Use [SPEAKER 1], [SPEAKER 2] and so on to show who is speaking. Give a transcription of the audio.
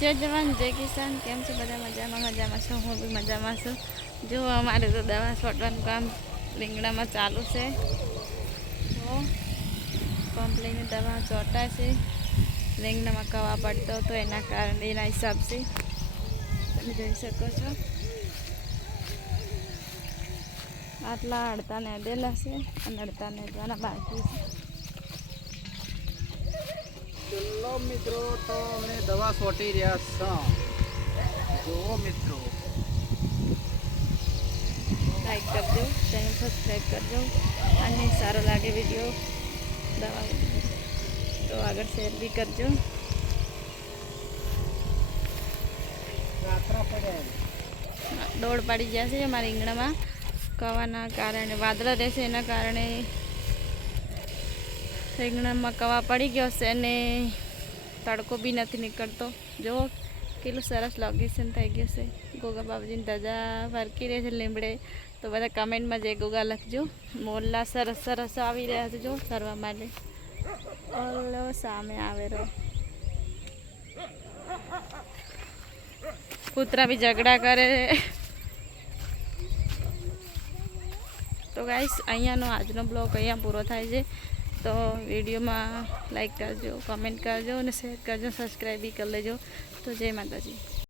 [SPEAKER 1] જય જવાન જય કિસાન, કેમ છો? બધા મજામાં મજામાં છો? હું બી મજામાં છું. જો અમારે તો દવા છોટવાનું કામ રીંગણામાં ચાલુ છે. તો પંપ લઈને દવા ચોટા છે રીંગણામાં કવા પડતો હતો, એના કારણે, એના હિસાબથી. તમે જોઈ શકો છો. આટલા અડતા નેદેલા છે અને અડતા નેદવાના બાકી છે.
[SPEAKER 2] મિત્રો તો અમે દવા સોટી રહ્યા છ જુઓ મિત્રો.
[SPEAKER 1] લાઈક કરજો ચેનલ સબસ્ક્રાઈબ કરજો. અને સારો લાગે વીડિયો દવા તો આગળ શેર બી કરજો. દોડ પાડી ગયા છે અમારા રીંગણામાં કવાના કારણે વાદળા રહેશે એના કારણે. રીંગણામાં કવા પડી ગયો છે અને તડકો બી નથી નીકળતો. જુઓ કેટલું સરસ લોકેશન થઈ ગયું છે. ગોગા બાબુજીની ધજા ફરકી રહે છે લીમડે. તો બધા કમેન્ટમાં જય ગોગા લખજો. મોરલા સરસ સરસ આવી રહ્યા છે જો ફરવા માટે. ઓલો સામે આવે રહો કૂતરા બી ઝઘડા કરે તો ગાઈસ અહીંયાનો આજનો બ્લોગ અહીંયા પૂરો થાય છે. તો વિડીયોમાં લાઈક કરજો કમેન્ટ કરજો અને શેર કરજો સબસ્ક્રાઈબ બી કરી લેજો. તો જય માતાજી.